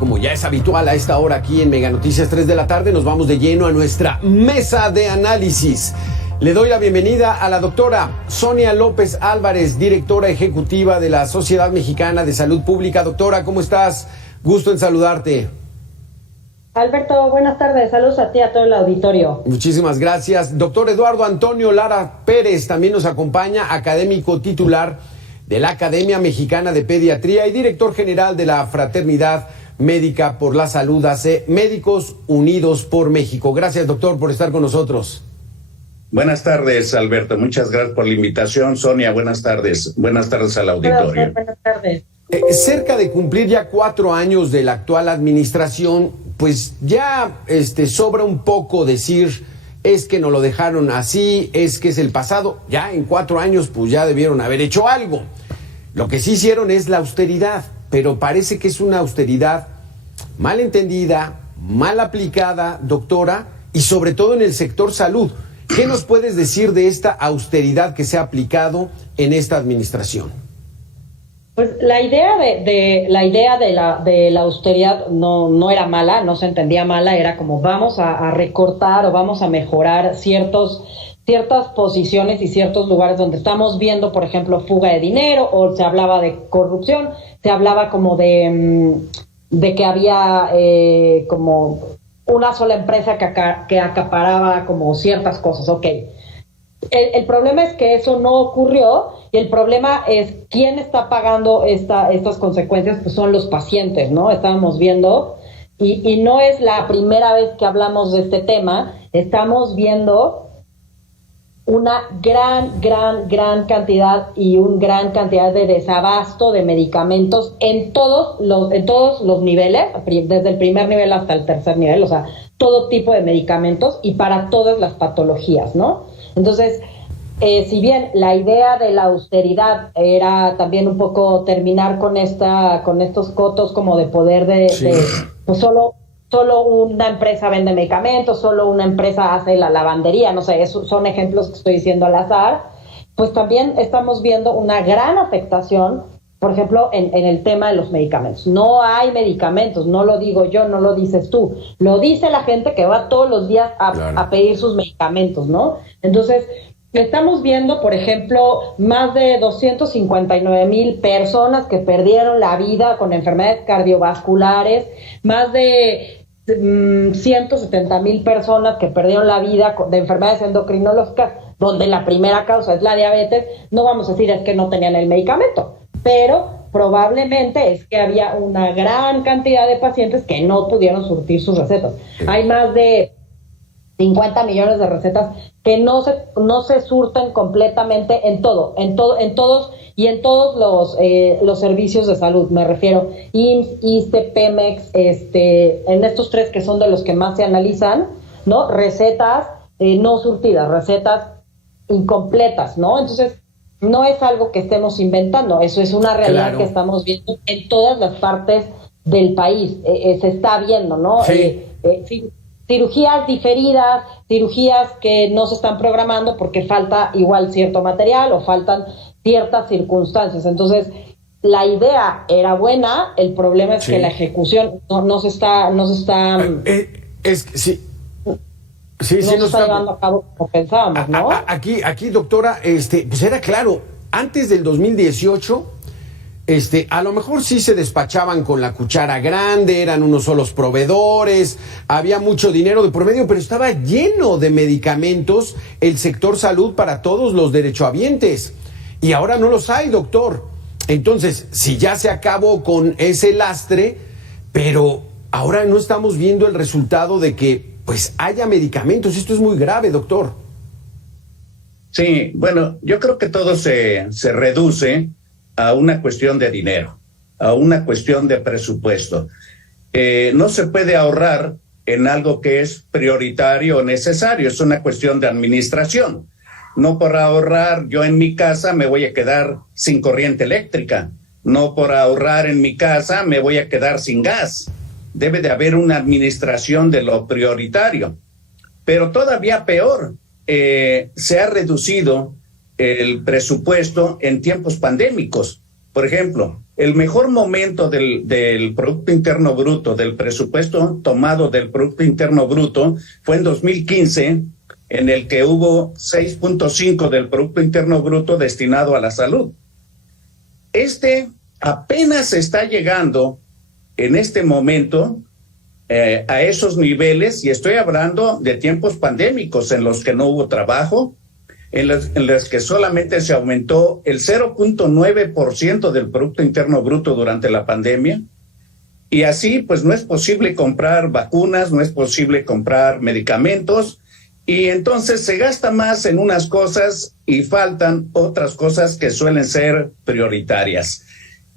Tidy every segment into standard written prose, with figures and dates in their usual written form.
como ya es habitual a esta hora aquí en Mega Noticias 3 de la tarde, nos vamos de lleno a nuestra mesa de análisis. Le doy la bienvenida a la doctora Sonia López Álvarez, directora ejecutiva de la Sociedad Mexicana de Salud Pública. Doctora, ¿cómo estás? Gusto en saludarte. Alberto, buenas tardes. Saludos a ti, a todo el auditorio. Muchísimas gracias. Doctor Eduardo Antonio Lara Pérez también nos acompaña, académico titular de la Academia Mexicana de Pediatría y director general de la Fraternidad Médica por la Salud, AC, Médicos Unidos por México. Gracias, doctor, por estar con nosotros. Buenas tardes, Alberto. Muchas gracias por la invitación. Sonia, buenas tardes. Buenas tardes al auditorio. Buenas tardes. Cerca de cumplir ya 4 años de la actual administración, pues ya sobra un poco decir, es que nos lo dejaron así, es que es el pasado. Ya en 4 años, pues ya debieron haber hecho algo. Lo que sí hicieron es la austeridad, pero parece que es una austeridad mal entendida, mal aplicada, doctora, y sobre todo en el sector salud. ¿Qué nos puedes decir de esta austeridad que se ha aplicado en esta administración? Pues la idea de la austeridad no era mala, no se entendía mala, era como vamos a recortar o vamos a mejorar ciertas posiciones y ciertos lugares donde estamos viendo, por ejemplo, fuga de dinero, o se hablaba de corrupción, se hablaba como de que había como una sola empresa que acaparaba como ciertas cosas. Ok. El problema es que eso no ocurrió, y el problema es quién está pagando estas consecuencias, pues son los pacientes, ¿no? Estábamos viendo, y no es la primera vez que hablamos de este tema, estamos viendo una gran cantidad de desabasto de medicamentos en todos los niveles, desde el primer nivel hasta el tercer nivel, o sea, todo tipo de medicamentos y para todas las patologías, ¿no? Entonces, si bien la idea de la austeridad era también un poco terminar con estos cotos como de poder pues solo una empresa vende medicamentos, solo una empresa hace la lavandería, no sé, son ejemplos que estoy diciendo al azar, pues también estamos viendo una gran afectación, por ejemplo, en el tema de los medicamentos. No hay medicamentos, no lo digo yo, no lo dices tú, lo dice la gente que va todos los días a pedir sus medicamentos, ¿no? Entonces, estamos viendo, por ejemplo, más de 259,000 personas que perdieron la vida con enfermedades cardiovasculares, más de 170,000 personas que perdieron la vida de enfermedades endocrinológicas, donde la primera causa es la diabetes. No vamos a decir es que no tenían el medicamento, pero probablemente es que había una gran cantidad de pacientes que no pudieron surtir sus recetas. Hay más de 50 millones de recetas que no se surten completamente en todos los servicios de salud, me refiero IMSS, ISSSTE, Pemex, en estos 3 que son de los que más se analizan, ¿no? Recetas no surtidas, recetas incompletas, ¿no? Entonces, no es algo que estemos inventando, eso es una realidad, claro, que estamos viendo en todas las partes del país, se está viendo, ¿no? Sí. Cirugías diferidas, cirugías que no se están programando porque falta igual cierto material o faltan ciertas circunstancias. Entonces, la idea era buena, el problema es que la ejecución no se está llevando a cabo como pensábamos, ¿no? Aquí, doctora, pues era claro, antes del 2018, a lo mejor sí se despachaban con la cuchara grande, eran unos solos proveedores, había mucho dinero de por medio, pero estaba lleno de medicamentos el sector salud para todos los derechohabientes. Y ahora no los hay, doctor. Entonces, si ya se acabó con ese lastre, pero ahora no estamos viendo el resultado de que pues haya medicamentos. Esto es muy grave, doctor. Sí, bueno, yo creo que todo se reduce a una cuestión de dinero, a una cuestión de presupuesto. No se puede ahorrar en algo que es prioritario o necesario, es una cuestión de administración. No por ahorrar yo en mi casa me voy a quedar sin corriente eléctrica, no por ahorrar en mi casa me voy a quedar sin gas. Debe de haber una administración de lo prioritario. Pero todavía peor, se ha reducido el presupuesto en tiempos pandémicos. Por ejemplo, el mejor momento del Producto Interno Bruto, del presupuesto tomado del Producto Interno Bruto, fue en 2015, en el que hubo 6.5 del Producto Interno Bruto destinado a la salud. Apenas está llegando en este momento a esos niveles, y estoy hablando de tiempos pandémicos en los que no hubo trabajo, en las que solamente se aumentó el 0.9% del Producto Interno Bruto durante la pandemia, y así pues no es posible comprar vacunas, no es posible comprar medicamentos, y entonces se gasta más en unas cosas y faltan otras cosas que suelen ser prioritarias.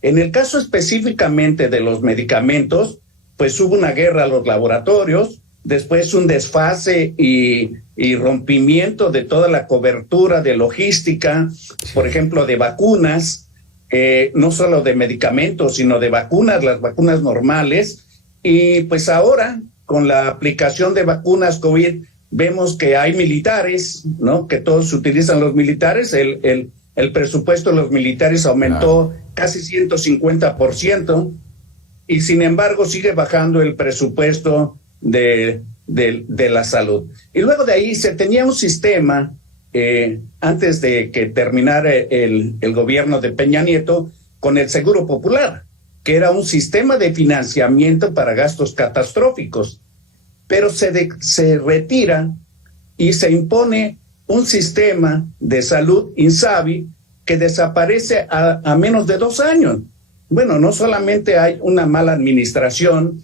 En el caso específicamente de los medicamentos, pues hubo una guerra a los laboratorios, después un desfase y rompimiento de toda la cobertura de logística, por ejemplo, de vacunas, no solo de medicamentos, sino de vacunas, las vacunas normales. Y pues ahora, con la aplicación de vacunas COVID, vemos que hay militares, ¿no? Que todos utilizan los militares. El presupuesto de los militares aumentó casi 150%, y sin embargo sigue bajando el presupuesto de la salud. Y luego de ahí se tenía un sistema, antes de que terminara el gobierno de Peña Nieto, con el Seguro Popular, que era un sistema de financiamiento para gastos catastróficos, pero se retira y se impone un sistema de salud, INSABI, que desaparece a menos de 2 años. Bueno, no solamente hay una mala administración,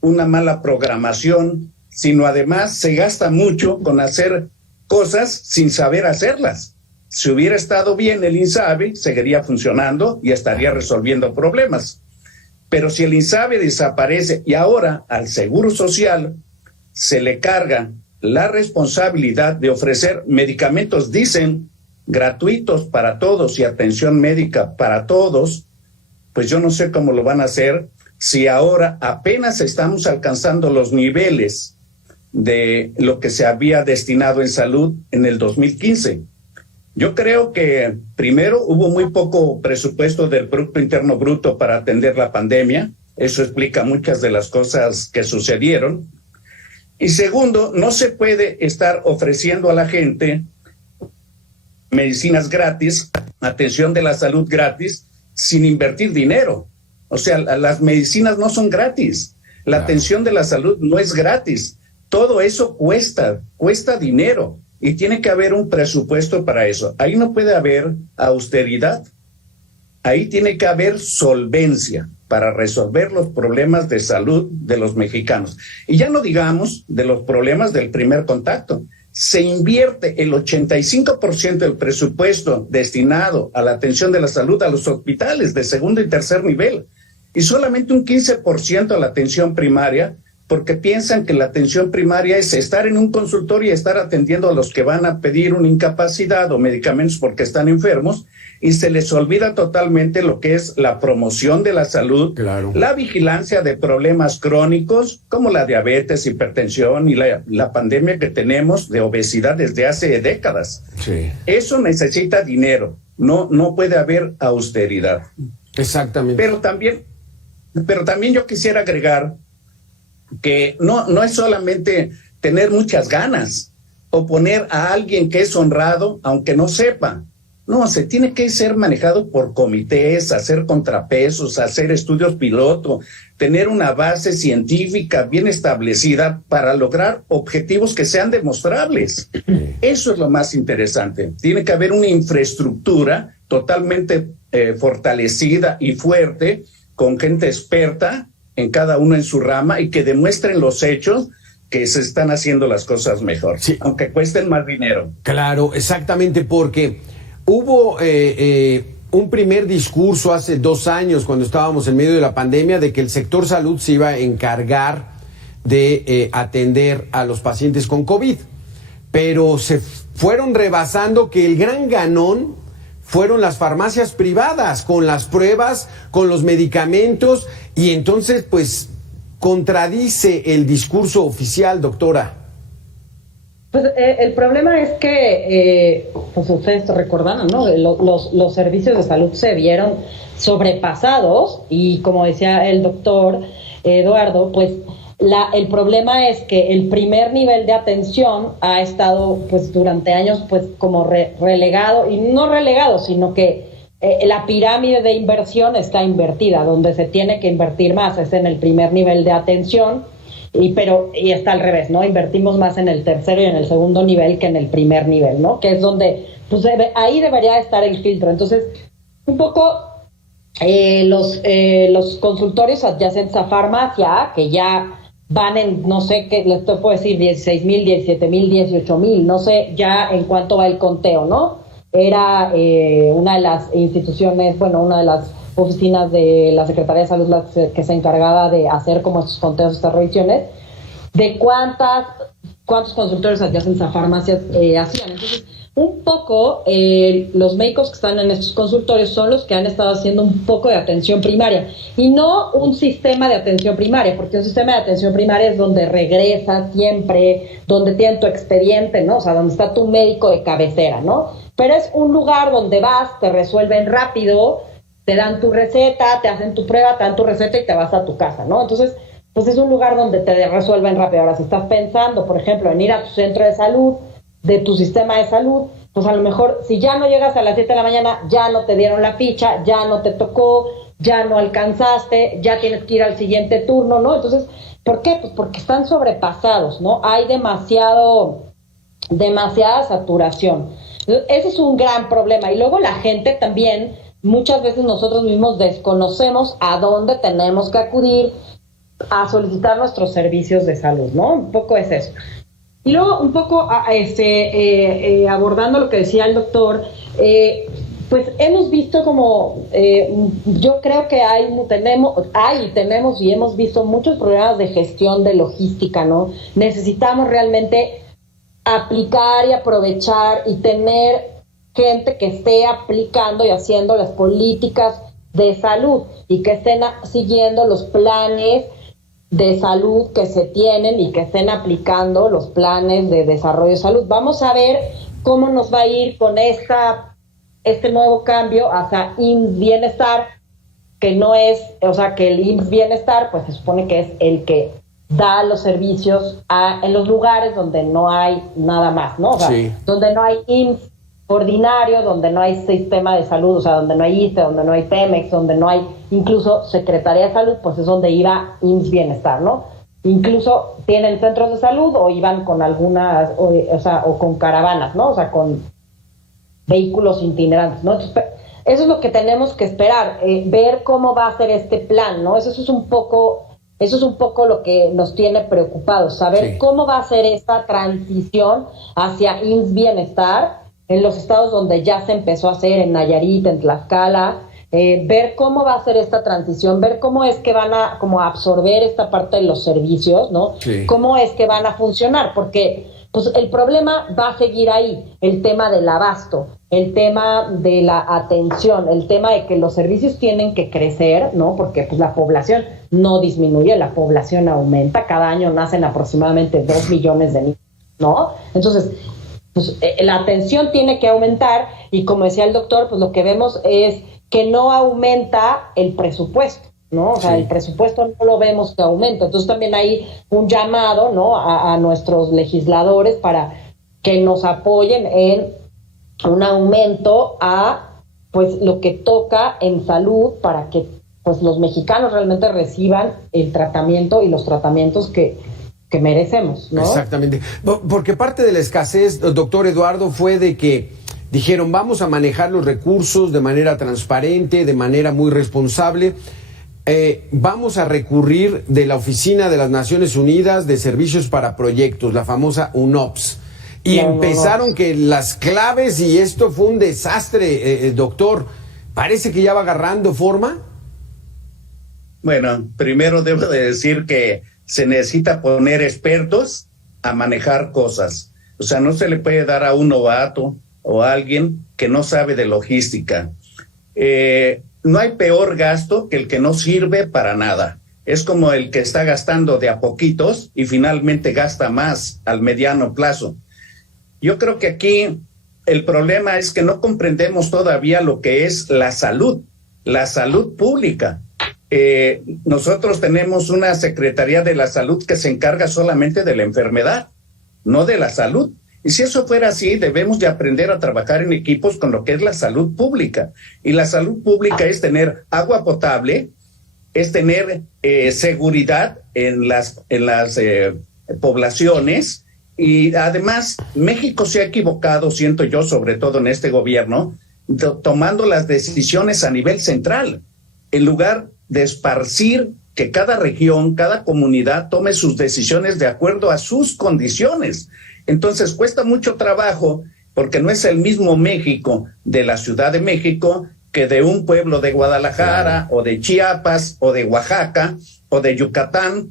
una mala programación, sino además se gasta mucho con hacer cosas sin saber hacerlas. Si hubiera estado bien el INSABI, seguiría funcionando y estaría resolviendo problemas. Pero si el INSABI desaparece y ahora al Seguro Social se le carga la responsabilidad de ofrecer medicamentos, dicen, gratuitos para todos y atención médica para todos, pues yo no sé cómo lo van a hacer si ahora apenas estamos alcanzando los niveles de lo que se había destinado en salud en el 2015. Yo creo que primero hubo muy poco presupuesto del Producto Interno Bruto para atender la pandemia. Eso explica muchas de las cosas que sucedieron. Y segundo, no se puede estar ofreciendo a la gente medicinas gratis, atención de la salud gratis, sin invertir dinero. O sea, las medicinas no son gratis. La atención de la salud no es gratis. Todo eso cuesta dinero, y tiene que haber un presupuesto para eso. Ahí no puede haber austeridad. Ahí tiene que haber solvencia para resolver los problemas de salud de los mexicanos. Y ya no digamos de los problemas del primer contacto. Se invierte el 85% del presupuesto destinado a la atención de la salud a los hospitales de segundo y tercer nivel, y solamente un 15% a la atención primaria, porque piensan que la atención primaria es estar en un consultorio y estar atendiendo a los que van a pedir una incapacidad o medicamentos porque están enfermos, y se les olvida totalmente lo que es la promoción de la salud, la vigilancia de problemas crónicos como la diabetes, hipertensión y la pandemia que tenemos de obesidad desde hace décadas. Sí. Eso necesita dinero, no puede haber austeridad. Exactamente. Pero también yo quisiera agregar que no es solamente tener muchas ganas o poner a alguien que es honrado aunque no sepa. No, se tiene que ser manejado por comités, hacer contrapesos, hacer estudios piloto, tener una base científica bien establecida para lograr objetivos que sean demostrables. Eso es lo más interesante. Tiene que haber una infraestructura totalmente fortalecida y fuerte, con gente experta en cada uno en su rama y que demuestren los hechos que se están haciendo las cosas mejor, sí, aunque cuesten más dinero. Claro, exactamente, porque hubo un primer discurso hace 2 años, cuando estábamos en medio de la pandemia, de que el sector salud se iba a encargar de atender a los pacientes con COVID, pero se fueron rebasando, que el gran ganón fueron las farmacias privadas, con las pruebas, con los medicamentos, y entonces pues contradice el discurso oficial, doctora. Pues el problema es que, pues ustedes recordarán, ¿no? Los servicios de salud se vieron sobrepasados y como decía el doctor Eduardo, pues el problema es que el primer nivel de atención ha estado pues durante años pues como relegado, y no relegado, sino que la pirámide de inversión está invertida, donde se tiene que invertir más es en el primer nivel de atención, y está al revés, ¿no? Invertimos más en el tercero y en el segundo nivel que en el primer nivel, ¿no? Que es donde, pues ahí debería estar el filtro. Entonces, un poco los consultorios adyacentes a farmacia, que ya van en, no sé qué, les puedo decir, 16,000, 17,000, 18,000, no sé ya en cuánto va el conteo, ¿no? Era una de las instituciones, bueno, una de las oficinas de la Secretaría de Salud que se encargaba de hacer como estos conteos, estas revisiones, de cuántos consultorios adyacentes a farmacias hacían. Entonces, un poco los médicos que están en estos consultorios son los que han estado haciendo un poco de atención primaria, y no un sistema de atención primaria, porque un sistema de atención primaria es donde regresas siempre, donde tienen tu expediente, ¿no? O sea, donde está tu médico de cabecera, ¿no? Pero es un lugar donde vas, te resuelven rápido, te dan tu receta, te hacen tu prueba, te dan tu receta y te vas a tu casa, ¿no? Entonces, pues es un lugar donde te resuelven rápido. Ahora, si estás pensando, por ejemplo, en ir a tu centro de salud, de tu sistema de salud, pues a lo mejor, si ya no llegas a las 7 de la mañana, ya no te dieron la ficha, ya no te tocó, ya no alcanzaste, ya tienes que ir al siguiente turno, ¿no? Entonces, ¿por qué? Pues porque están sobrepasados, ¿no? Hay demasiada saturación. Ese es un gran problema. Y luego la gente también, muchas veces nosotros mismos desconocemos a dónde tenemos que acudir a solicitar nuestros servicios de salud, ¿no? Un poco es eso. Y luego un poco abordando lo que decía el doctor, pues hemos visto como, yo creo que tenemos y hemos visto muchos problemas de gestión de logística, ¿no? Necesitamos realmente aplicar y aprovechar y tener gente que esté aplicando y haciendo las políticas de salud y que estén siguiendo los planes de salud que se tienen y que estén aplicando los planes de desarrollo de salud. Vamos a ver cómo nos va a ir con este nuevo cambio hacia IMSS Bienestar, que no es, o sea, que el IMSS Bienestar, pues se supone que es el que da los servicios en los lugares donde no hay nada más, ¿no? O sea, sí, donde no hay IMSS ordinario, donde no hay sistema de salud, o sea, donde no hay ISSSTE, donde no hay Pemex, donde no hay incluso Secretaría de Salud, pues es donde iba IMSS Bienestar, ¿no? Incluso tienen centros de salud o iban con algunas, o con caravanas, ¿no? O sea, con vehículos itinerantes, ¿no? Entonces, eso es lo que tenemos que esperar, ver cómo va a ser este plan, ¿no? Eso es un poco lo que nos tiene preocupados, saber sí, cómo va a ser esta transición hacia IMSS Bienestar en los estados donde ya se empezó a hacer, en Nayarit, en Tlaxcala, ver cómo va a ser esta transición, ver cómo es que van a como absorber esta parte de los servicios, ¿no? Sí. Cómo es que van a funcionar, porque pues el problema va a seguir ahí, el tema del abasto, el tema de la atención, el tema de que los servicios tienen que crecer, ¿no? Porque pues la población no disminuye, la población aumenta, cada año nacen aproximadamente 2 millones de niños, ¿no? Entonces, pues la atención tiene que aumentar y como decía el doctor, pues lo que vemos es que no aumenta el presupuesto, ¿no? O sea, sí, el presupuesto no lo vemos que aumenta. Entonces también hay un llamado, ¿no? a nuestros legisladores para que nos apoyen en un aumento a pues lo que toca en salud para que pues los mexicanos realmente reciban el tratamiento y los tratamientos que merecemos, ¿no? Exactamente. Porque parte de la escasez, doctor Eduardo, fue de que dijeron, vamos a manejar los recursos de manera transparente, de manera muy responsable. Vamos a recurrir de la Oficina de las Naciones Unidas de Servicios para Proyectos, la famosa UNOPS. Y empezaron que las claves, y esto fue un desastre, doctor. ¿Parece que ya va agarrando forma? Bueno, primero debo de decir que se necesita poner expertos a manejar cosas. O sea, no se le puede dar a un novato o a alguien que no sabe de logística. No hay peor gasto que el que no sirve para nada. Es como el que está gastando de a poquitos y finalmente gasta más al mediano plazo. Yo creo que aquí el problema es que no comprendemos todavía lo que es la salud pública. Nosotros tenemos una Secretaría de la Salud que se encarga solamente de la enfermedad, no de la salud. Y si eso fuera así, debemos de aprender a trabajar en equipos con lo que es la salud pública. Y la salud pública es tener agua potable, es tener seguridad en las poblaciones. Y además, México se ha equivocado, siento yo, sobre todo en este gobierno, tomando las decisiones a nivel central, en lugar de esparcir que cada región, cada comunidad tome sus decisiones de acuerdo a sus condiciones. Entonces cuesta mucho trabajo, porque no es el mismo México de la Ciudad de México que de un pueblo de Guadalajara, o de Chiapas, o de Oaxaca, o de Yucatán.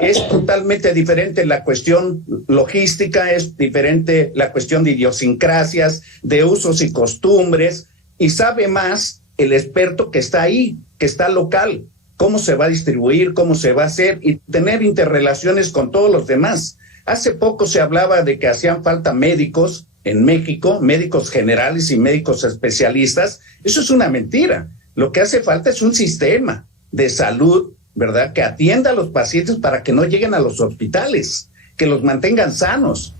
Es totalmente diferente la cuestión logística, es diferente la cuestión de idiosincrasias, de usos y costumbres, y sabe más el experto que está ahí, que está local, cómo se va a distribuir, cómo se va a hacer, y tener interrelaciones con todos los demás. Hace poco se hablaba de que hacían falta médicos en México, médicos generales y médicos especialistas. Eso es una mentira. Lo que hace falta es un sistema de salud, ¿verdad?, que atienda a los pacientes para que no lleguen a los hospitales, que los mantengan sanos,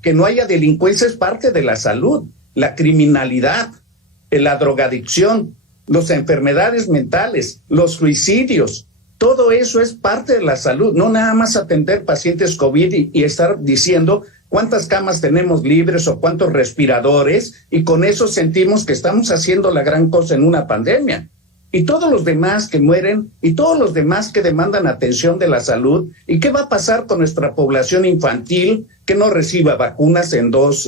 que no haya delincuencia, es parte de la salud, la criminalidad, la drogadicción, las enfermedades mentales, los suicidios, todo eso es parte de la salud, no nada más atender pacientes COVID y estar diciendo cuántas camas tenemos libres o cuántos respiradores, y con eso sentimos que estamos haciendo la gran cosa en una pandemia. Y todos los demás que mueren, y todos los demás que demandan atención de la salud. ¿Y qué va a pasar con nuestra población infantil que no reciba vacunas en dos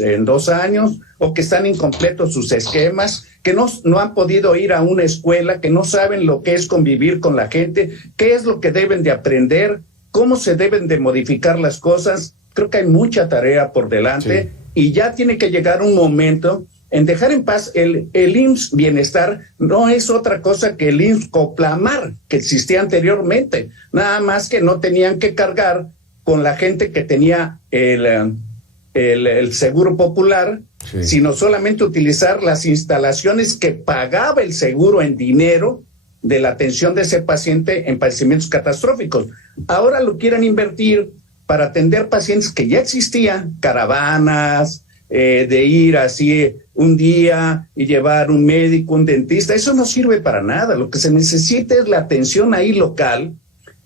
años, o que están incompletos sus esquemas, que no han podido ir a una escuela, que no saben lo que es convivir con la gente, qué es lo que deben de aprender, cómo se deben de modificar las cosas? Creo que hay mucha tarea por delante, sí. Y ya tiene que llegar un momento en dejar en paz el IMSS Bienestar. No es otra cosa que el IMSS Coplamar, que existía anteriormente, nada más que no tenían que cargar con la gente que tenía el seguro popular, sí, sino solamente utilizar las instalaciones que pagaba el seguro en dinero de la atención de ese paciente en padecimientos catastróficos. Ahora lo quieren invertir para atender pacientes que ya existían, caravanas, de ir así un día y llevar un médico, un dentista. Eso no sirve para nada. Lo que se necesita es la atención ahí local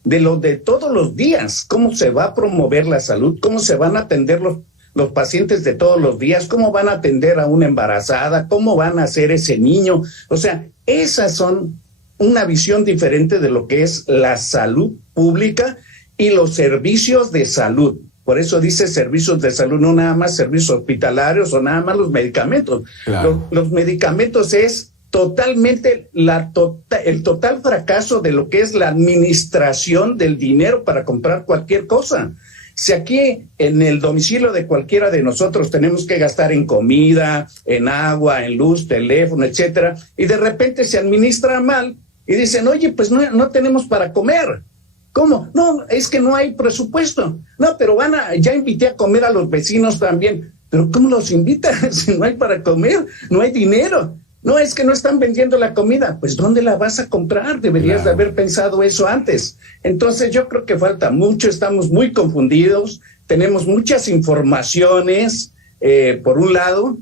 de lo de todos los días. Cómo se va a promover la salud, cómo se van a atender los pacientes de todos los días, cómo van a atender a una embarazada, cómo van a hacer ese niño. O sea, esas son una visión diferente de lo que es la salud pública y los servicios de salud. Por eso dice servicios de salud, no nada más servicios hospitalarios o nada más los medicamentos. Claro. Los medicamentos es totalmente el total fracaso de lo que es la administración del dinero para comprar cualquier cosa. Si aquí en el domicilio de cualquiera de nosotros tenemos que gastar en comida, en agua, en luz, teléfono, etcétera, y de repente se administra mal y dicen, oye, pues no tenemos para comer. ¿Cómo? No, es que no hay presupuesto. No, pero ya invité a comer a los vecinos también. ¿Pero cómo los invitas si no hay para comer? No hay dinero. No, es que no están vendiendo la comida. Pues ¿dónde la vas a comprar? Deberías de haber pensado eso antes. Entonces yo creo que falta mucho, estamos muy confundidos, tenemos muchas informaciones, por un lado,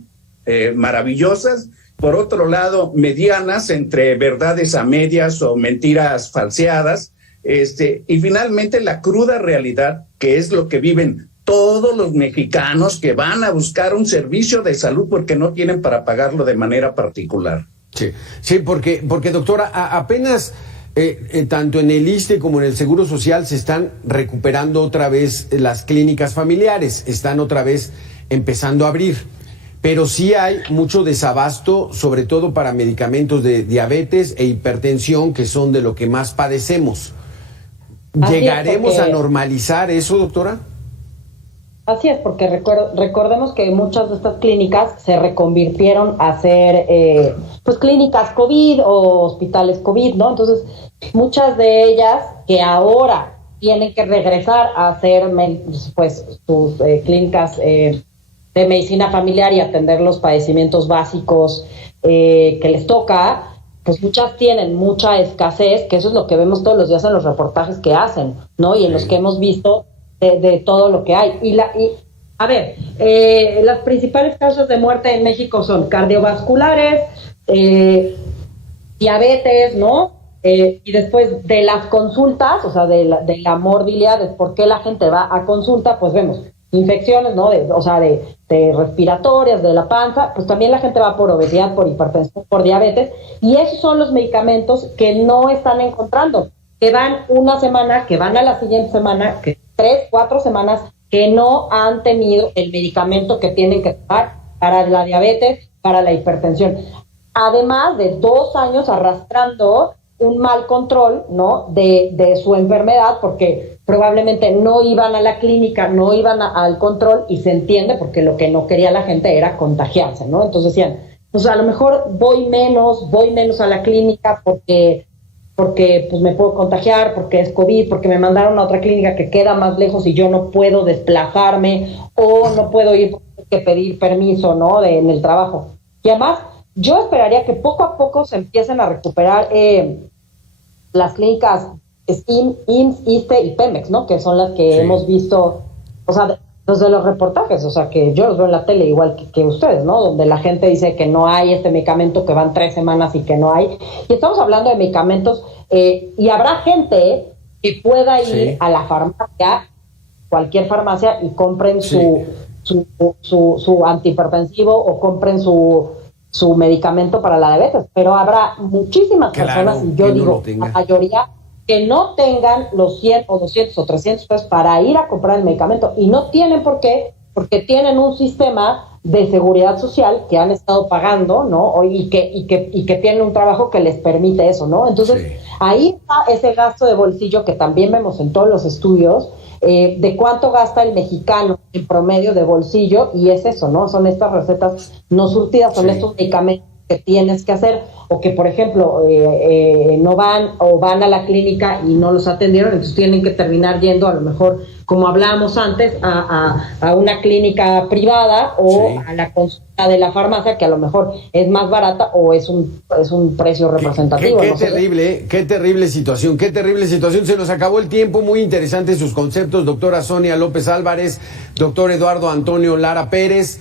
maravillosas, por otro lado, medianas, entre verdades a medias o mentiras falseadas. Y finalmente la cruda realidad, que es lo que viven todos los mexicanos que van a buscar un servicio de salud porque no tienen para pagarlo de manera particular. Sí, porque doctora, apenas tanto en el ISSSTE como en el Seguro Social se están recuperando otra vez las clínicas familiares, están otra vez empezando a abrir, pero sí hay mucho desabasto, sobre todo para medicamentos de diabetes e hipertensión, que son de lo que más padecemos. ¿Llegaremos a normalizar eso, doctora? Así es, porque recordemos que muchas de estas clínicas se reconvirtieron a ser pues clínicas COVID o hospitales COVID, ¿no? Entonces, muchas de ellas que ahora tienen que regresar a hacer pues sus clínicas de de medicina familiar y atender los padecimientos básicos que les toca, pues muchas tienen mucha escasez, que eso es lo que vemos todos los días en los reportajes que hacen, ¿no? Y en los que hemos visto de todo lo que hay. A ver, las principales causas de muerte en México son cardiovasculares, diabetes, ¿no? Y después de las consultas, o sea, de la morbilidad, de por qué la gente va a consulta, pues vemos infecciones, ¿no? De respiratorias, de la panza, pues también la gente va por obesidad, por hipertensión, por diabetes, y esos son los medicamentos que no están encontrando, que van una semana, que van a la siguiente semana, que 3, 4 semanas, que no han tenido el medicamento que tienen que tomar para la diabetes, para la hipertensión. Además de 2 años arrastrando un mal control, ¿no? de su enfermedad, porque probablemente no iban a la clínica, no iban al control, y se entiende porque lo que no quería la gente era contagiarse, ¿no? Entonces decían, pues a lo mejor voy menos a la clínica porque pues me puedo contagiar, porque es COVID, porque me mandaron a otra clínica que queda más lejos y yo no puedo desplazarme, o no puedo ir porque tengo que pedir permiso, ¿no? En el trabajo. Y además, yo esperaría que poco a poco se empiecen a recuperar las clínicas IMSS, ISSSTE y Pemex, ¿no? Que son las que hemos visto, o sea, desde los reportajes, o sea, que yo los veo en la tele igual que ustedes, ¿no? Donde la gente dice que no hay este medicamento, que van 3 semanas y que no hay. Y estamos hablando de medicamentos, y habrá gente que pueda ir a la farmacia, cualquier farmacia, y compren su antihipertensivo o compren su medicamento para la diabetes, pero habrá muchísimas personas, y yo digo, la mayoría, que no tengan los 100 o 200 o 300 pesos para ir a comprar el medicamento, y no tienen por qué, porque tienen un sistema de seguridad social que han estado pagando, ¿no? Y que tienen un trabajo que les permite eso, ¿no? Entonces, ahí está ese gasto de bolsillo que también vemos en todos los estudios, de cuánto gasta el mexicano en promedio de bolsillo, y es eso, ¿no? Son estas recetas no surtidas, son estos medicamentos que tienes que hacer, o que, por ejemplo, no van, o van a la clínica y no los atendieron, entonces tienen que terminar yendo, a lo mejor, como hablábamos antes, a una clínica privada, o a la consulta de la farmacia, que a lo mejor es más barata, o es un precio representativo. Qué terrible situación, qué terrible situación. Se nos acabó el tiempo. Muy interesantes sus conceptos, doctora Sonia López Álvarez, doctor Eduardo Antonio Lara Pérez.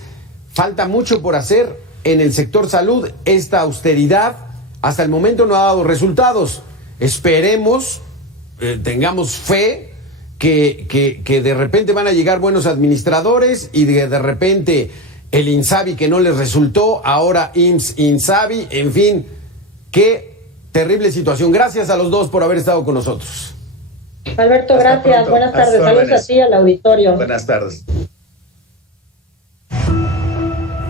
Falta mucho por hacer en el sector salud. Esta austeridad hasta el momento no ha dado resultados. Esperemos, tengamos fe que de repente van a llegar buenos administradores, y de repente el INSABI que no les resultó, ahora IMSS, INSABI, en fin, qué terrible situación. Gracias a los dos por haber estado con nosotros. Alberto, gracias. Buenas tardes. Saludos a ti, al auditorio. Buenas tardes.